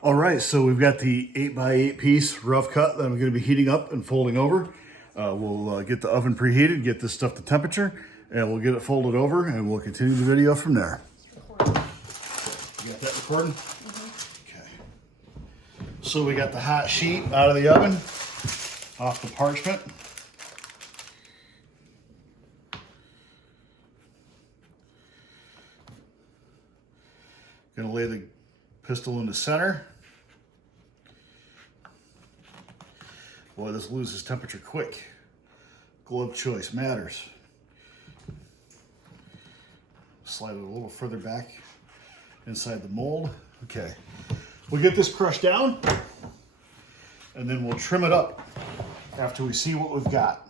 All right, so we've got the 8x8 piece rough cut that I'm going to be heating up and folding over. We'll get the oven preheated, get this stuff to temperature, and we'll get it folded over, and we'll continue the video from there. You got that recording? Okay. So we got the hot sheet out of the oven, off the parchment. Gonna lay the pistol in the center. Boy, this loses temperature quick. Glove choice matters. Slide it a little further back inside the mold. Okay, we'll get this crushed down and then we'll trim it up after we see what we've got.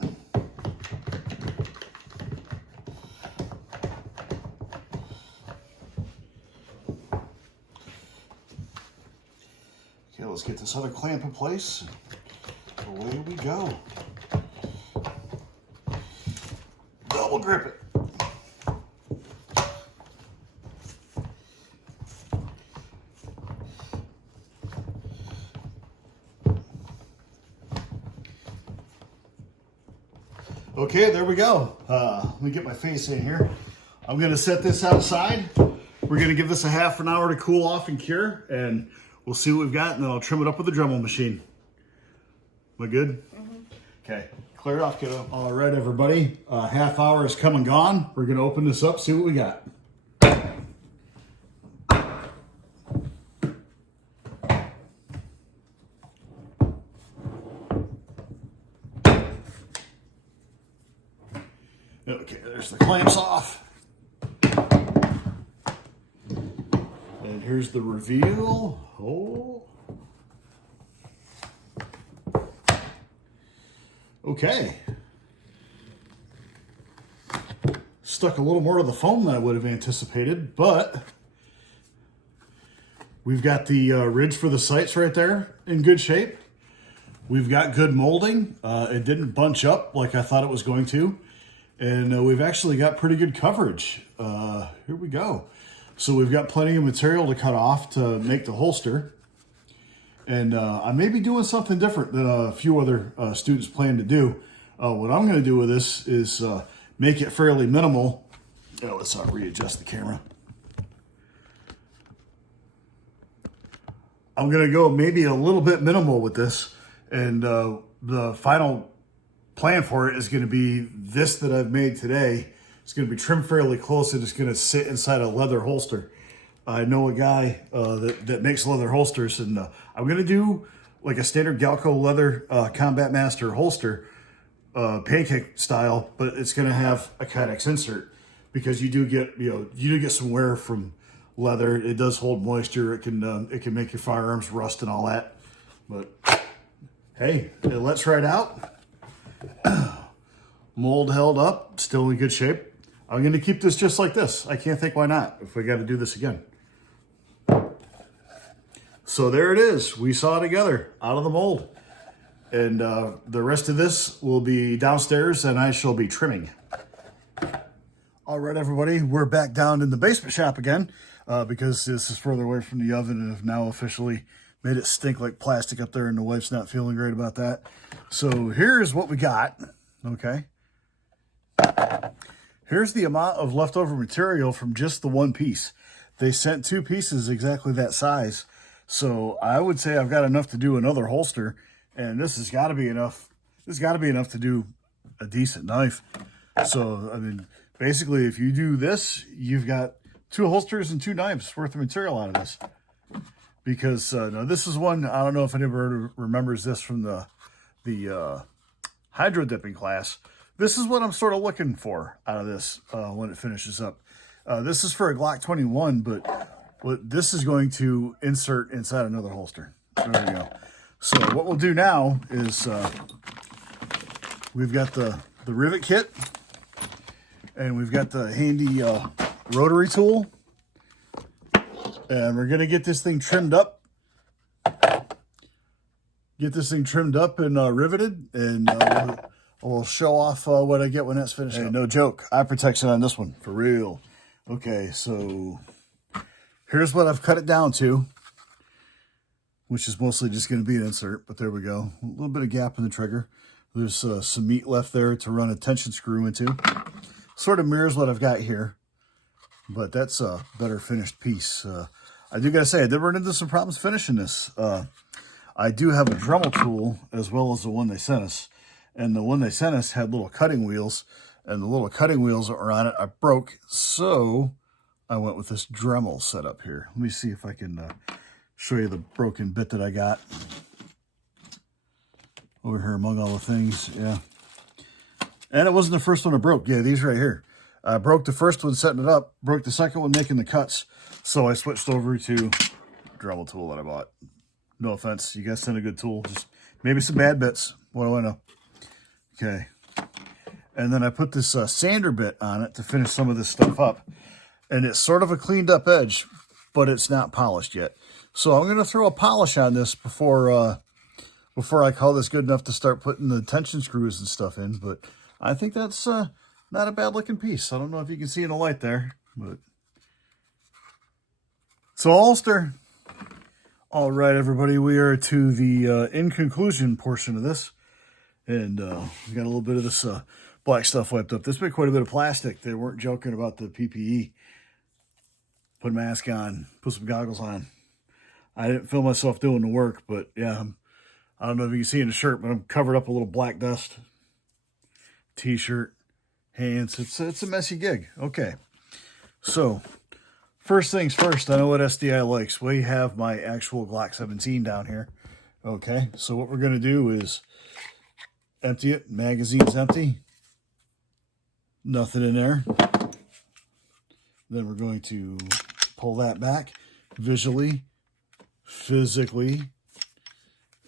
Okay, let's get this other clamp in place. Away we go. Double grip it. Okay, there we go. Let me get my face in here. I'm gonna set this outside. We're gonna give this a half an hour to cool off and cure, and we'll see what we've got, and then I'll trim it up with the Dremel machine. Am I good? Okay, clear it off, kiddo. All right, everybody. Half hour is come and gone. We're gonna open this up, see what we got. Okay, there's the clamps off. And here's the reveal. Oh. Okay. Stuck a little more of the foam than I would have anticipated, but we've got the ridge for the sights right there in good shape. We've got good molding. It didn't bunch up like I thought it was going to. And we've actually got pretty good coverage. Here we go. So we've got plenty of material to cut off to make the holster. And I may be doing something different than a few other students plan to do. What I'm going to do with this is make it fairly minimal. Oh, let's readjust the camera. I'm going to go maybe a little bit minimal with this. And the final plan for it is going to be this that I've made today. It's going to be trimmed fairly close and it's going to sit inside a leather holster. I know a guy that makes leather holsters, and I'm going to do like a standard Galco leather Combat Master holster, pancake style, but it's going to have a Kydex insert because you do get some wear from leather. It does hold moisture. It can make your firearms rust and all that. But hey, it lets right out. Mold held up, still in good shape. I'm going to keep this just like this. I can't think why not if we got to do this again. So there it is. We saw it together out of the mold. And the rest of this will be downstairs and I shall be trimming. All right, everybody, we're back down in the basement shop again because this is further away from the oven and have now officially made it stink like plastic up there and the wife's not feeling great about that. So here's what we got, okay? Here's the amount of leftover material from just the one piece. They sent two pieces exactly that size. So I would say I've got enough to do another holster, and this has got to be enough. This has got to be enough to do a decent knife. So, I mean, basically, if you do this, you've got two holsters and two knives worth of material out of this. Because now this is one, I don't know if anybody remembers this from the hydro dipping class. This is what I'm sort of looking for out of this when it finishes up. This is for a Glock 21, but what this is going to insert inside another holster. There we go. So what we'll do now is we've got the rivet kit, and we've got the handy rotary tool, and we're going to get this thing trimmed up. Get this thing trimmed up and riveted, and we'll show off what I get when that's finished. Hey, no joke. Eye protection on this one, for real. Okay, so here's what I've cut it down to. which is mostly just going to be an insert, but there we go. A little bit of gap in the trigger. There's some meat left there to run a tension screw into. Sort of mirrors what I've got here, but that's a better finished piece. I do got to say, I did run into some problems finishing this. I do have a Dremel tool as well as the one they sent us, and the one they sent us had little cutting wheels, and the little cutting wheels that were on it I broke, so I went with this Dremel setup here. Let me see if I can show you the broken bit that I got over here among all the things. Yeah, and it wasn't the first one I broke. Yeah, these right here. I broke the first one setting it up, broke the second one making the cuts, so I switched over to Dremel tool that I bought. No offense, you guys sent a good tool, just maybe some bad bits. What do I know? Okay, and then I put this sander bit on it to finish some of this stuff up, and it's sort of a cleaned up edge, but it's not polished yet. So I'm going to throw a polish on this before I call this good enough to start putting the tension screws and stuff in. But I think that's not a bad looking piece. I don't know if you can see in the light there, but it's a holster. All right, everybody, we are to the in conclusion portion of this, and we got a little bit of this black stuff wiped up. There's been quite a bit of plastic. They weren't joking about the PPE. Put a mask on, put some goggles on. I didn't feel myself doing the work, but yeah, I don't know if you can see in the shirt, but I'm covered up a little black dust. T-shirt, hands. It's a messy gig. Okay, so first things first, I know what SDI likes. We have my actual Glock 17 down here. Okay, so what we're going to do is empty it. Magazine's empty. Nothing in there. Then we're going to pull that back visually, physically.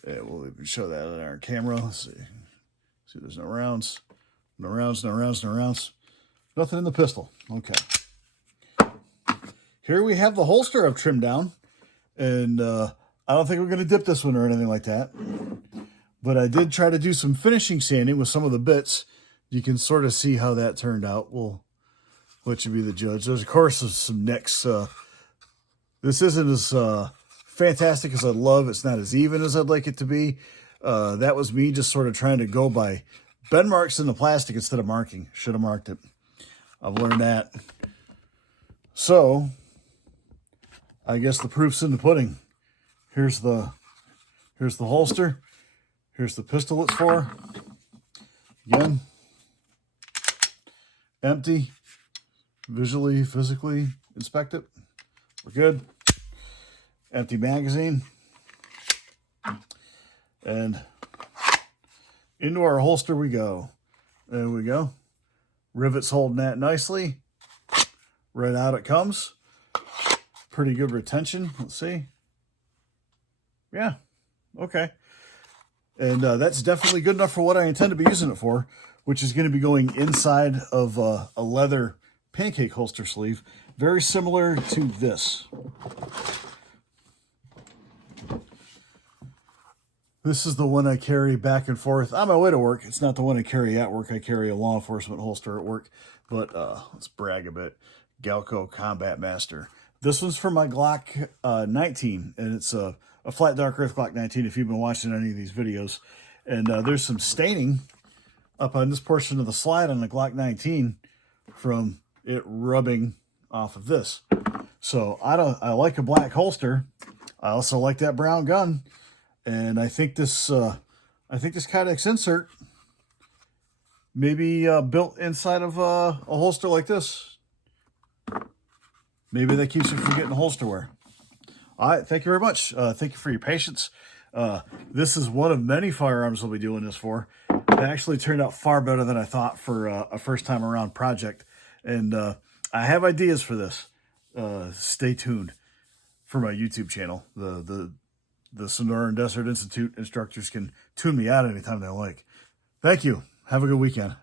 Yeah, we'll even show that on our camera. Let's see. See, there's no rounds. No rounds, no rounds, no rounds. Nothing in the pistol. Okay. Here we have the holster I've trimmed down. And I don't think we're going to dip this one or anything like that. But I did try to do some finishing sanding with some of the bits. You can sort of see how that turned out. We'll let you be the judge. There's, of course, some nicks. This isn't as fantastic as I'd love. It's not as even as I'd like it to be. That was me just sort of trying to go by bend marks in the plastic instead of marking. Should have marked it. I've learned that. So, I guess the proof's in the pudding. Here's the holster. Here's the pistol it's for. Again, empty. Visually, physically inspect it. We're good. Empty magazine. And into our holster we go. There we go. Rivets holding that nicely. Right out it comes. Pretty good retention. Let's see. Yeah. Okay. And that's definitely good enough for what I intend to be using it for, which is going to be going inside of a leather pancake holster sleeve, very similar to this. This is the one I carry back and forth on my way to work. It's not the one I carry at work. I carry a law enforcement holster at work, but let's brag a bit. Galco Combat Master. This one's for my Glock 19, and it's a flat dark earth Glock 19 if you've been watching any of these videos. And there's some staining up on this portion of the slide on the Glock 19 from it rubbing off of this. So I like a black holster. I also like that brown gun, and I think this Kydex insert maybe built inside of a holster like this. Maybe that keeps you from getting holster wear. All right, thank you very much. Thank you for your patience. This is one of many firearms I'll be doing this for. It actually turned out far better than I thought for a first time around project. And I have ideas for this. Stay tuned for my YouTube channel. The Sonoran Desert Institute instructors can tune me out anytime they like. Thank you. Have a good weekend.